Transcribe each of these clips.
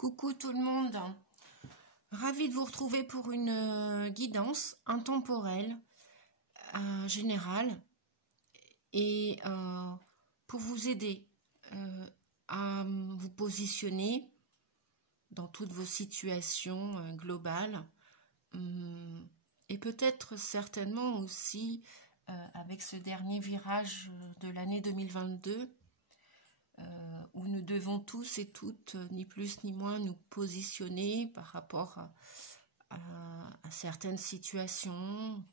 Coucou tout le monde, ravie de vous retrouver pour une guidance intemporelle, générale, et pour vous aider à vous positionner dans toutes vos situations globales, et peut-être certainement aussi avec ce dernier virage de l'année 2022, où nous devons tous et toutes, ni plus ni moins, nous positionner par rapport à certaines situations,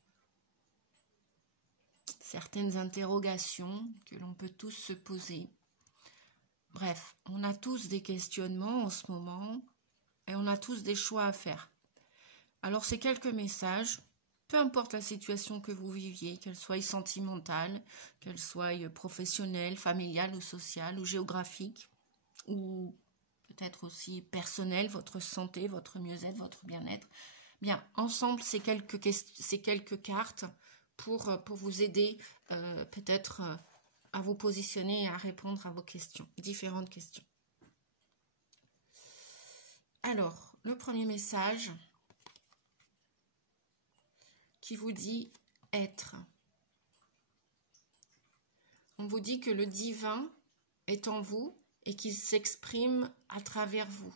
certaines interrogations que l'on peut tous se poser. Bref, on a tous des questionnements en ce moment et on a tous des choix à faire. Alors ces quelques messages, peu importe la situation que vous viviez, qu'elle soit sentimentale, qu'elle soit professionnelle, familiale ou sociale ou géographique, ou peut-être aussi personnelle, votre santé, votre mieux-être, votre bien-être. Bien, ensemble, ces quelques cartes pour vous aider peut-être à vous positionner et à répondre à vos questions, différentes questions. Alors, le premier message qui vous dit être. On vous dit que le divin est en vous et qu'il s'exprime à travers vous.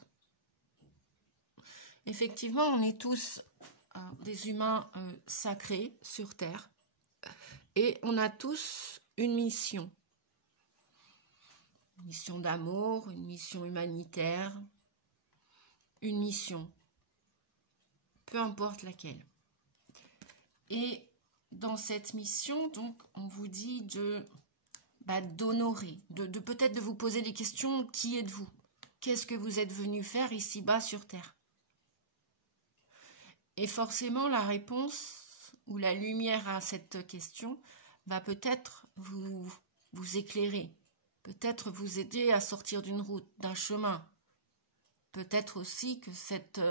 Effectivement, on est tous des humains sacrés sur Terre et on a tous une mission. Une mission d'amour, une mission humanitaire, une mission, peu importe laquelle. Et dans cette mission, donc, on vous dit d'honorer, de peut-être de vous poser des questions. Qui êtes-vous? Qu'est-ce que vous êtes venu faire ici-bas sur Terre? Et forcément, la réponse ou la lumière à cette question va peut-être vous éclairer, peut-être vous aider à sortir d'une route, d'un chemin. Peut-être aussi que cette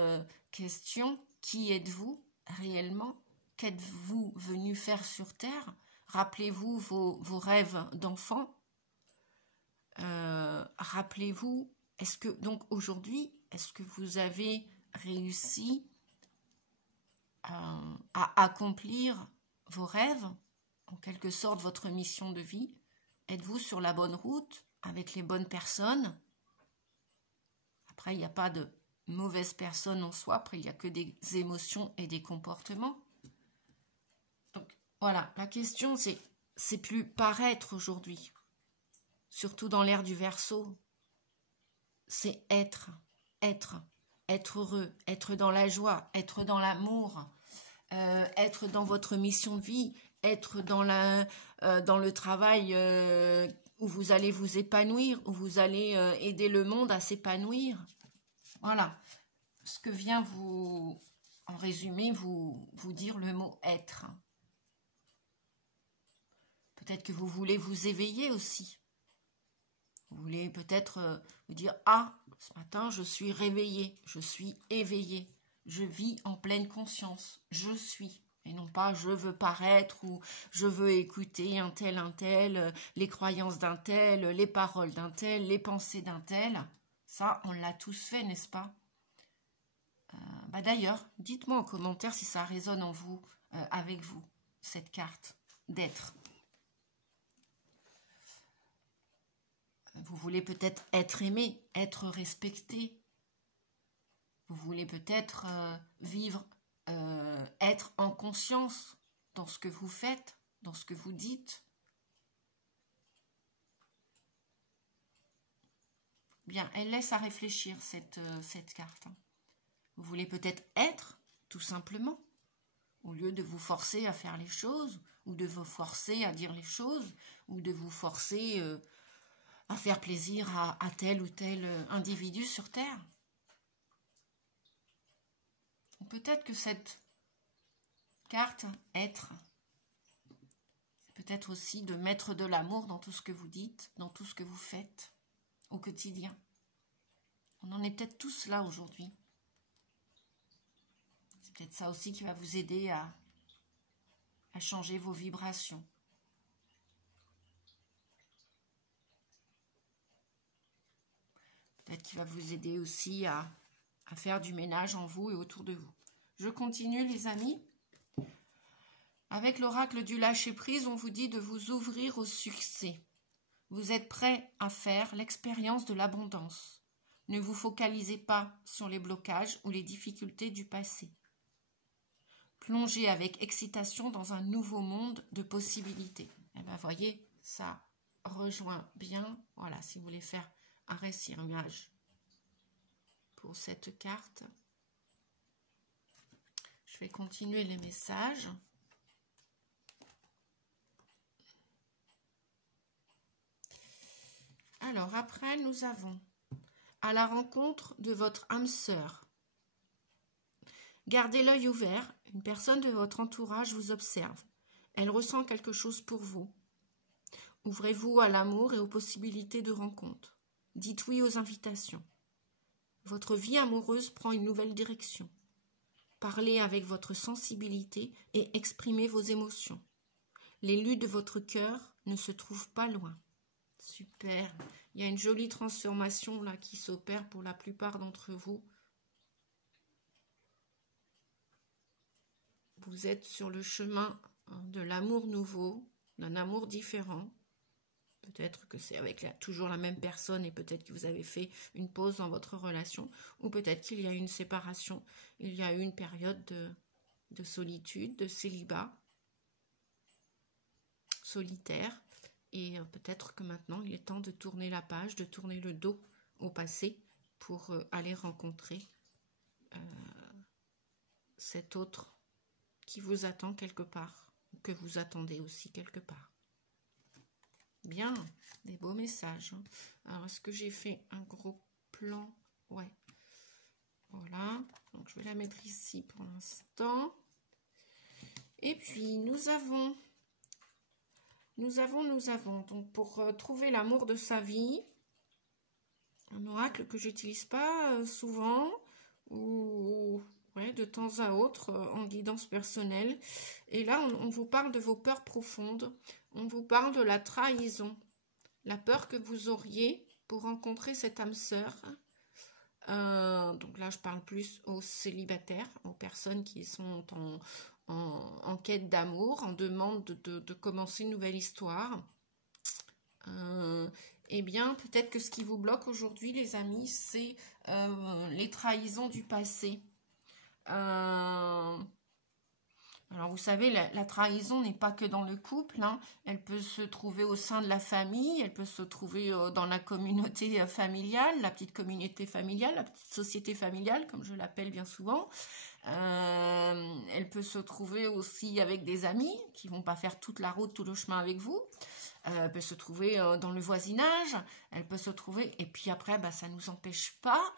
question, qui êtes-vous réellement? Qu'êtes-vous venu faire sur Terre? Rappelez-vous vos rêves d'enfant. Rappelez-vous, donc aujourd'hui, est-ce que vous avez réussi à accomplir vos rêves, en quelque sorte votre mission de vie? Êtes-vous sur la bonne route, avec les bonnes personnes? Après, il n'y a pas de mauvaises personnes en soi, après il n'y a que des émotions et des comportements. Donc voilà, la question c'est plus paraître aujourd'hui, surtout dans l'ère du Verseau. C'est être heureux, être dans la joie, être dans l'amour, être dans votre mission de vie, être dans le travail où vous allez vous épanouir, où vous allez aider le monde à s'épanouir. Voilà, ce que vient en résumé, vous dire le mot être. Peut-être que vous voulez vous éveiller aussi. Vous voulez peut-être vous dire « Ah, ce matin, je suis réveillée, je suis éveillée, je vis en pleine conscience, je suis. » Et non pas « je veux paraître » ou « je veux écouter un tel, les croyances d'un tel, les paroles d'un tel, les pensées d'un tel. » Ça, on l'a tous fait, n'est-ce pas? D'ailleurs, dites-moi en commentaire si ça résonne en vous, avec vous, cette carte d'être. Vous voulez peut-être être aimé, être respecté. Vous voulez peut-être vivre, être en conscience dans ce que vous faites, dans ce que vous dites. Bien, elle laisse à réfléchir cette carte. Vous voulez peut-être être, tout simplement, au lieu de vous forcer à faire les choses, ou de vous forcer à dire les choses, ou de vous forcer à faire plaisir à tel ou tel individu sur Terre. Peut-être que cette carte être, c'est peut-être aussi de mettre de l'amour dans tout ce que vous dites, dans tout ce que vous faites au quotidien. On en est peut-être tous là aujourd'hui. C'est peut-être ça aussi qui va vous aider à changer vos vibrations. Peut-être qu'il va vous aider aussi à faire du ménage en vous et autour de vous. Je continue les amis. Avec l'oracle du lâcher-prise, on vous dit de vous ouvrir au succès. Vous êtes prêt à faire l'expérience de l'abondance. Ne vous focalisez pas sur les blocages ou les difficultés du passé. Plongez avec excitation dans un nouveau monde de possibilités. Et bien, voyez, ça rejoint bien, voilà, si vous voulez faire un récirage pour cette carte. Je vais continuer les messages. Alors, après, nous avons à la rencontre de votre âme sœur. Gardez l'œil ouvert, une personne de votre entourage vous observe. Elle ressent quelque chose pour vous. Ouvrez-vous à l'amour et aux possibilités de rencontre. Dites oui aux invitations. Votre vie amoureuse prend une nouvelle direction. Parlez avec votre sensibilité et exprimez vos émotions. L'élu de votre cœur ne se trouve pas loin. Super. Il y a une jolie transformation là qui s'opère pour la plupart d'entre vous. Vous êtes sur le chemin de l'amour nouveau, d'un amour différent. Peut-être que c'est avec toujours la même personne et peut-être que vous avez fait une pause dans votre relation ou peut-être qu'il y a eu une séparation, il y a eu une période de solitude, de célibat, solitaire et peut-être que maintenant il est temps de tourner la page, de tourner le dos au passé pour aller rencontrer cet autre qui vous attend quelque part, ou que vous attendez aussi quelque part. Bien, des beaux messages. Alors, est-ce que j'ai fait un gros plan? Ouais. Voilà. Donc, je vais la mettre ici pour l'instant. Et puis, nous avons. Donc, pour trouver l'amour de sa vie, un oracle que j'utilise pas souvent, ou ouais, de temps à autre, en guidance personnelle. Et là, on vous parle de vos peurs profondes. On vous parle de la trahison, la peur que vous auriez pour rencontrer cette âme sœur. Donc là, je parle plus aux célibataires, aux personnes qui sont en quête d'amour, en demande de commencer une nouvelle histoire. Eh bien, peut-être que ce qui vous bloque aujourd'hui, les amis, c'est les trahisons du passé. Alors, vous savez, la trahison n'est pas que dans le couple, hein. Elle peut se trouver au sein de la famille, elle peut se trouver dans la communauté familiale, la petite communauté familiale, la petite société familiale, comme je l'appelle bien souvent. Elle peut se trouver aussi avec des amis qui vont pas faire toute la route, tout le chemin avec vous. Elle peut se trouver dans le voisinage, elle peut se trouver... Et puis après, bah, ça ne nous empêche pas...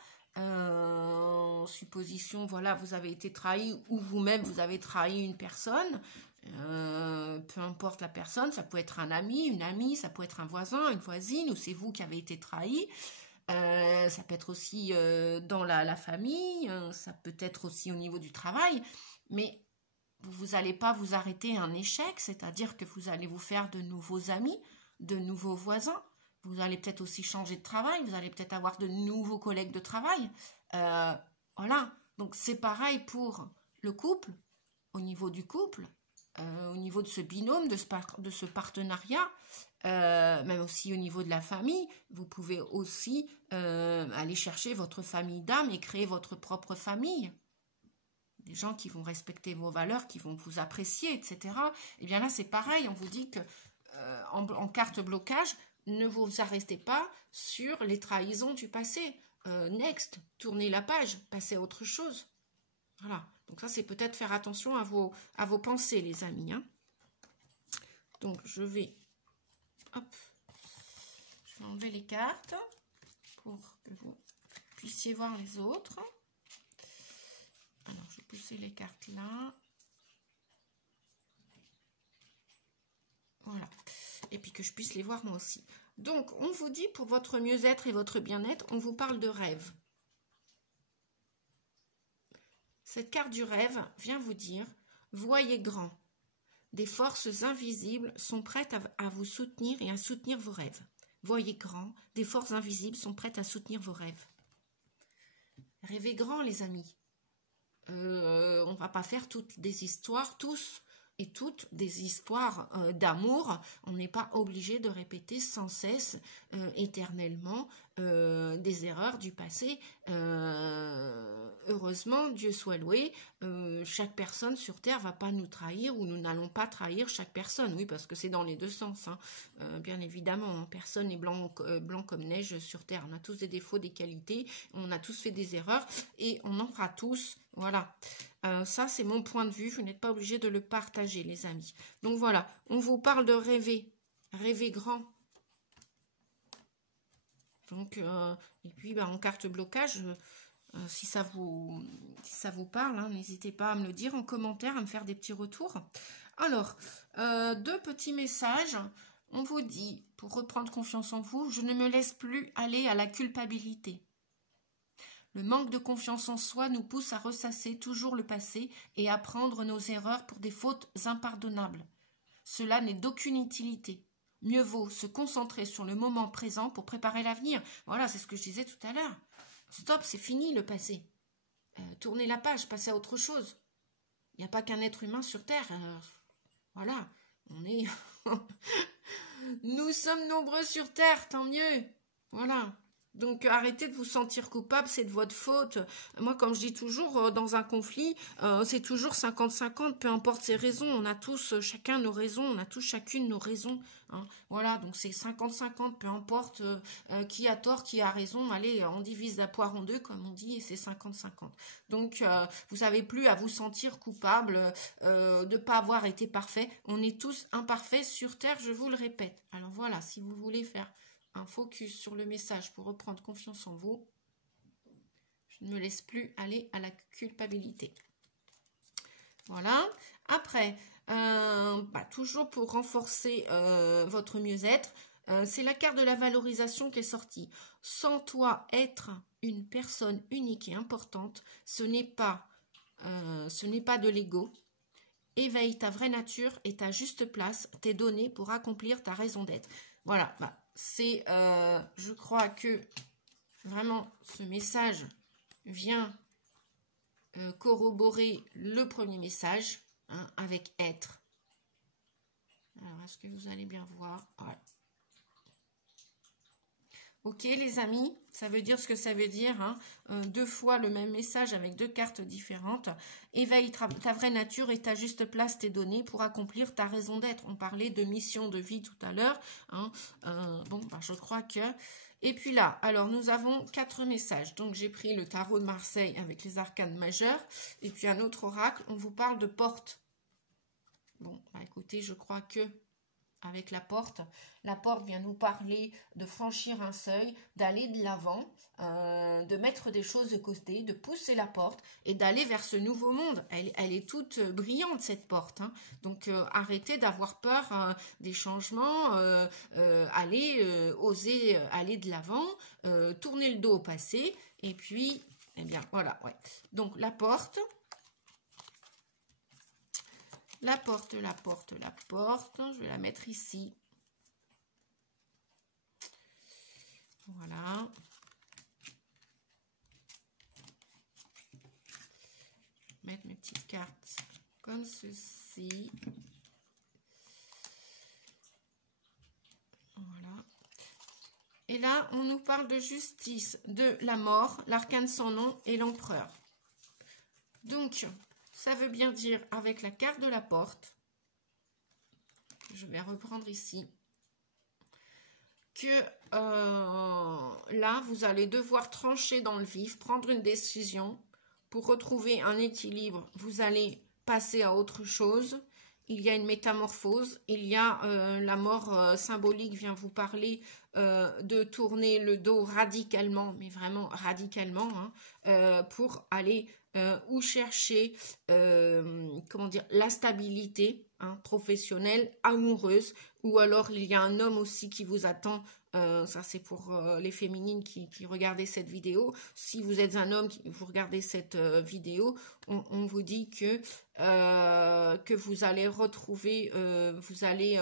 supposition, voilà, vous avez été trahi ou vous-même vous avez trahi une personne, peu importe la personne, ça peut être un ami, une amie, ça peut être un voisin, une voisine, ou c'est vous qui avez été trahi, ça peut être aussi dans la famille, ça peut être aussi au niveau du travail, mais vous n'allez pas vous arrêter à un échec, c'est-à-dire que vous allez vous faire de nouveaux amis, de nouveaux voisins. Vous allez peut-être aussi changer de travail, vous allez peut-être avoir de nouveaux collègues de travail. Voilà, donc c'est pareil pour le couple, au niveau du couple, au niveau de ce binôme, de ce partenariat, même aussi au niveau de la famille. Vous pouvez aussi aller chercher votre famille d'âme et créer votre propre famille. Des gens qui vont respecter vos valeurs, qui vont vous apprécier, etc. Et bien là, c'est pareil, on vous dit que en carte blocage, ne vous arrêtez pas sur les trahisons du passé. Next, tournez la page, passez à autre chose. Voilà. Donc ça, c'est peut-être faire attention à vos pensées, les amis. Hein. Donc, je vais enlever les cartes pour que vous puissiez voir les autres. Alors, je vais pousser les cartes là. Voilà. Et puis que je puisse les voir moi aussi. Donc, on vous dit, pour votre mieux-être et votre bien-être, on vous parle de rêve. Cette carte du rêve vient vous dire, voyez grand. Des forces invisibles sont prêtes à vous soutenir et à soutenir vos rêves. Voyez grand, des forces invisibles sont prêtes à soutenir vos rêves. Rêvez grand, les amis. On va pas faire toutes des histoires, tous et toutes des histoires d'amour. On n'est pas obligé de répéter sans cesse, éternellement, des erreurs du passé. Heureusement, Dieu soit loué, chaque personne sur Terre va pas nous trahir ou nous n'allons pas trahir chaque personne. Oui, parce que c'est dans les deux sens, hein. Bien évidemment, hein, personne n'est blanc comme neige sur Terre. On a tous des défauts, des qualités, on a tous fait des erreurs et on en fera tous. Voilà. Ça, c'est mon point de vue. Vous n'êtes pas obligé de le partager, les amis. Donc voilà, on vous parle de rêver. Rêver grand. Donc, et puis, en carte blocage, si ça vous parle, hein, n'hésitez pas à me le dire en commentaire, à me faire des petits retours. Alors, deux petits messages. On vous dit, pour reprendre confiance en vous, je ne me laisse plus aller à la culpabilité. Le manque de confiance en soi nous pousse à ressasser toujours le passé et à prendre nos erreurs pour des fautes impardonnables. Cela n'est d'aucune utilité. Mieux vaut se concentrer sur le moment présent pour préparer l'avenir. Voilà, c'est ce que je disais tout à l'heure. Stop, c'est fini le passé. Tournez la page, passez à autre chose. Il n'y a pas qu'un être humain sur Terre. Voilà, on est... Nous sommes nombreux sur Terre, tant mieux. Voilà. Donc arrêtez de vous sentir coupable, c'est de votre faute. Moi, comme je dis toujours, dans un conflit, c'est toujours 50-50, peu importe ses raisons. On a tous chacun nos raisons, on a tous chacune nos raisons. Hein. Voilà, donc c'est 50-50, peu importe qui a tort, qui a raison. Allez, on divise la poire en deux, comme on dit, et c'est 50-50. Donc vous n'avez plus à vous sentir coupable de ne pas avoir été parfait. On est tous imparfaits sur Terre, je vous le répète. Alors voilà, si vous voulez faire un focus sur le message pour reprendre confiance en vous, je ne me laisse plus aller à la culpabilité. Voilà. Après, toujours pour renforcer votre mieux-être, c'est la carte de la valorisation qui est sortie. Sans toi être une personne unique et importante, ce n'est pas de l'ego. Éveille ta vraie nature et ta juste place, t'es donné pour accomplir ta raison d'être. Voilà, c'est, je crois que vraiment ce message vient corroborer le premier message, hein, avec être. Alors, est-ce que vous allez bien voir? Ouais. Ok, les amis, ça veut dire ce que ça veut dire, hein. Deux fois le même message avec deux cartes différentes. Éveille ta vraie nature et ta juste place t'est donnée pour accomplir ta raison d'être. On parlait de mission de vie tout à l'heure, hein. Je crois que... Et puis là, alors nous avons 4 messages. Donc j'ai pris le tarot de Marseille avec les arcanes majeures. Et puis un autre oracle, on vous parle de porte. Bon, écoutez, je crois que... avec la porte vient nous parler de franchir un seuil, d'aller de l'avant, de mettre des choses de côté, de pousser la porte et d'aller vers ce nouveau monde. Elle est toute brillante, cette porte, hein. Donc arrêtez d'avoir peur des changements, oser aller de l'avant, tourner le dos au passé et puis, eh bien, voilà, ouais. Donc la porte... La porte, je vais la mettre ici. Voilà. Je vais mettre mes petites cartes comme ceci. Voilà. Et là, on nous parle de justice, de la mort, l'arcane sans nom et l'empereur. Donc... ça veut bien dire, avec la carte de la porte, je vais reprendre ici, que là, vous allez devoir trancher dans le vif, prendre une décision pour retrouver un équilibre. Vous allez passer à autre chose. Il y a une métamorphose, il y a la mort symbolique vient vous parler de tourner le dos radicalement, mais vraiment radicalement, hein, pour aller ou chercher la stabilité, hein, professionnelle, amoureuse, ou alors il y a un homme aussi qui vous attend. Ça c'est pour les féminines qui regardaient cette vidéo. Si vous êtes un homme, vous regardez cette vidéo, on vous dit que vous allez retrouver, vous allez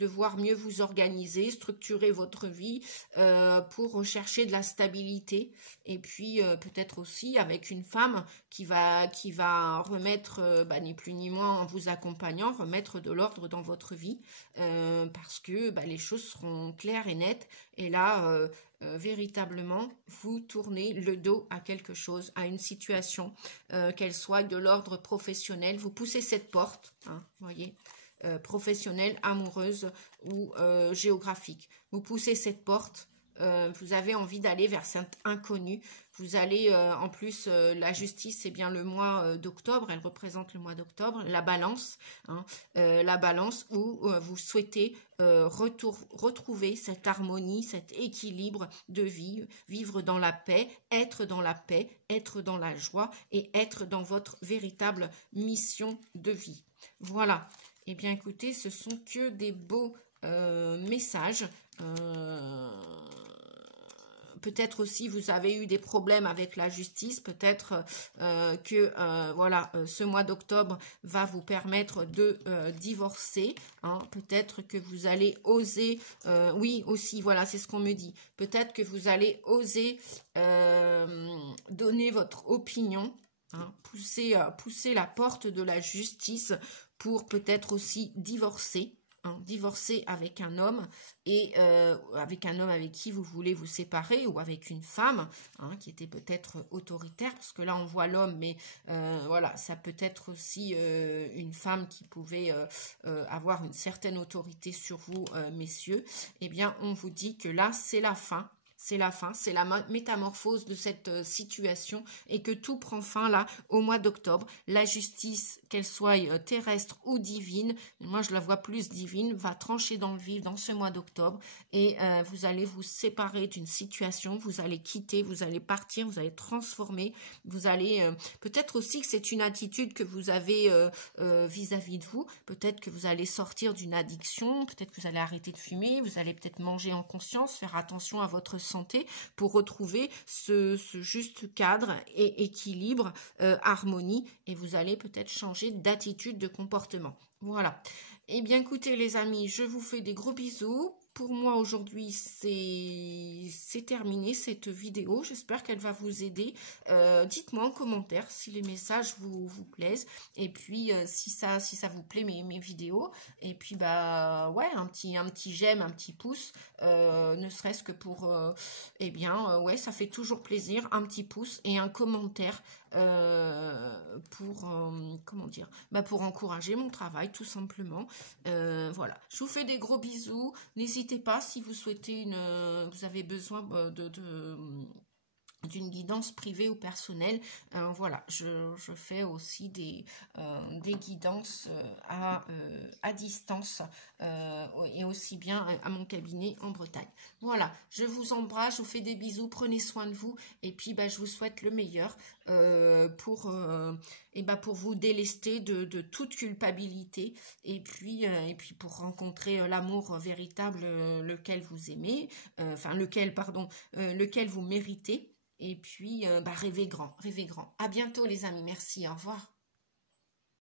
devoir mieux vous organiser, structurer votre vie pour rechercher de la stabilité. Et puis peut-être aussi avec une femme qui va remettre, ni plus ni moins en vous accompagnant, remettre de l'ordre dans votre vie, parce que les choses seront claires et nettes. Et là, véritablement, vous tournez le dos à quelque chose, à une situation, qu'elle soit de l'ordre professionnel. Vous poussez cette porte, hein, voyez, professionnelle, amoureuse ou géographique. Vous poussez cette porte. Vous avez envie d'aller vers cet inconnu. Vous allez, en plus, la justice, c'est bien le mois d'octobre, elle représente le mois d'octobre, la balance, hein, la balance où vous souhaitez retrouver cette harmonie, cet équilibre de vie, vivre dans la paix, être dans la joie et être dans votre véritable mission de vie. Voilà. Eh bien, écoutez, ce sont que des beaux messages. Peut-être aussi vous avez eu des problèmes avec la justice, peut-être que ce mois d'octobre va vous permettre de divorcer, hein. Peut-être que vous allez oser, oui aussi, voilà, c'est ce qu'on me dit, peut-être que vous allez oser donner votre opinion, hein, pousser la porte de la justice pour peut-être aussi divorcer. Divorcer avec un homme et avec un homme avec qui vous voulez vous séparer, ou avec une femme qui était peut-être autoritaire, parce que là on voit l'homme, mais voilà, ça peut être aussi une femme qui pouvait avoir une certaine autorité sur vous, messieurs. Eh bien, on vous dit que là c'est la fin. C'est la fin, c'est la métamorphose de cette situation, et que tout prend fin là au mois d'octobre. La justice, qu'elle soit terrestre ou divine, moi je la vois plus divine, va trancher dans le vif dans ce mois d'octobre, et vous allez vous séparer d'une situation, vous allez quitter, vous allez partir, vous allez transformer, vous allez peut-être aussi que c'est une attitude que vous avez vis-à-vis de vous, peut-être que vous allez sortir d'une addiction, peut-être que vous allez arrêter de fumer, vous allez peut-être manger en conscience, faire attention à votre santé pour retrouver ce juste cadre et équilibre, harmonie, et vous allez peut-être changer d'attitude, de comportement. Voilà. Eh bien, écoutez les amis, je vous fais des gros bisous. Pour moi, aujourd'hui, c'est terminé cette vidéo. J'espère qu'elle va vous aider. Dites-moi en commentaire si les messages vous plaisent. Et puis, si ça vous plaît, mes vidéos. Et puis, ouais, un petit j'aime, un petit pouce. Ne serait-ce que pour... ouais, ça fait toujours plaisir. Un petit pouce et un commentaire pour... comment dire, pour encourager mon travail, tout simplement. Voilà. Je vous fais des gros bisous. N'hésitez pas, si vous souhaitez vous avez besoin d'une guidance privée ou personnelle, voilà, je fais aussi des guidances à distance, et aussi bien à mon cabinet en Bretagne. Voilà, je vous embrasse, je vous fais des bisous, prenez soin de vous, et puis je vous souhaite le meilleur pour vous délester de toute culpabilité, et puis pour rencontrer l'amour véritable, lequel vous aimez, lequel vous méritez. Et puis, rêvez grand, rêvez grand. À bientôt les amis, merci, au revoir.